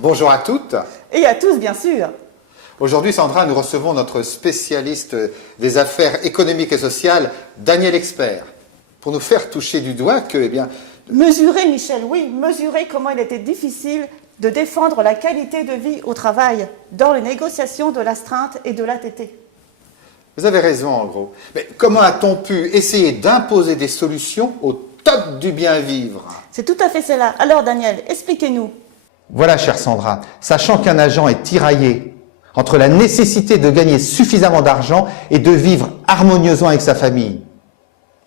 Bonjour à toutes. Et à tous, bien sûr. Aujourd'hui, Sandra, nous recevons notre spécialiste des affaires économiques et sociales, Daniel Expert, pour nous faire toucher du doigt que, eh bien... Mesurer, Michel, oui, mesurer comment il était difficile de défendre la qualité de vie au travail dans les négociations de l'astreinte et de l'ATT. Vous avez raison, en gros. Mais comment a-t-on pu essayer d'imposer des solutions au top du bien-vivre? C'est tout à fait cela. Alors, Daniel, expliquez-nous. Voilà, chère Sandra, sachant qu'un agent est tiraillé entre la nécessité de gagner suffisamment d'argent et de vivre harmonieusement avec sa famille.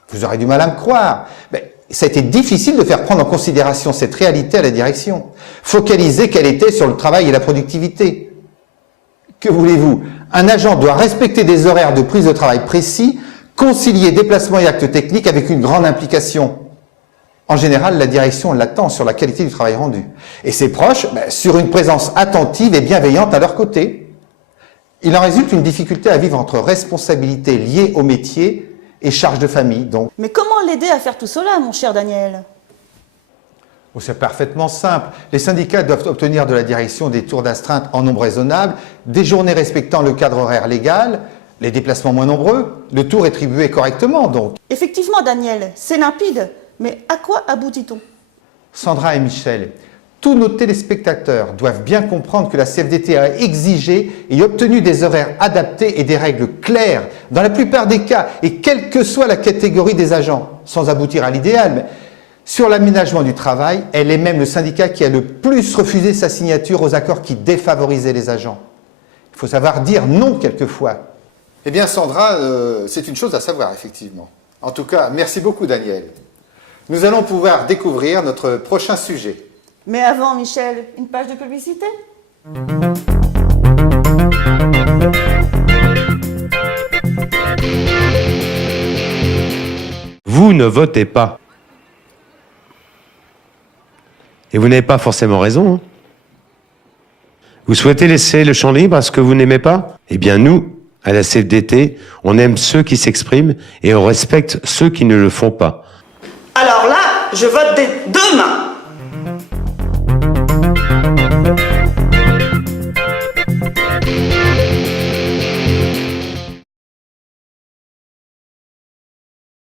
Vous aurez du mal à me croire, mais ça a été difficile de faire prendre en considération cette réalité à la direction, focalisée qu'elle était sur le travail et la productivité. Que voulez-vous? Un agent doit respecter des horaires de prise de travail précis, concilier déplacements et actes techniques avec une grande implication. En général, la direction l'attend sur la qualité du travail rendu. Et ses proches, sur une présence attentive et bienveillante à leur côté. Il en résulte une difficulté à vivre entre responsabilités liées au métier et charges de famille. Donc. Mais comment l'aider à faire tout cela, mon cher Daniel? Oh, c'est parfaitement simple. Les syndicats doivent obtenir de la direction des tours d'astreinte en nombre raisonnable, des journées respectant le cadre horaire légal, les déplacements moins nombreux, le tout rétribué correctement donc. Effectivement, Daniel, c'est limpide. Mais à quoi aboutit-on? Sandra et Michel, tous nos téléspectateurs doivent bien comprendre que la CFDT a exigé et obtenu des horaires adaptés et des règles claires dans la plupart des cas et quelle que soit la catégorie des agents, sans aboutir à l'idéal. Mais sur l'aménagement du travail, elle est même le syndicat qui a le plus refusé sa signature aux accords qui défavorisaient les agents. Il faut savoir dire non quelquefois. Eh bien Sandra, c'est une chose à savoir effectivement. En tout cas, merci beaucoup Daniel. Nous allons pouvoir découvrir notre prochain sujet. Mais avant, Michel, une page de publicité? Vous ne votez pas. Et vous n'avez pas forcément raison. Vous souhaitez laisser le champ libre à ce que vous n'aimez pas? Eh bien nous, à la CFDT, on aime ceux qui s'expriment et on respecte ceux qui ne le font pas. Alors là, je vote des deux mains.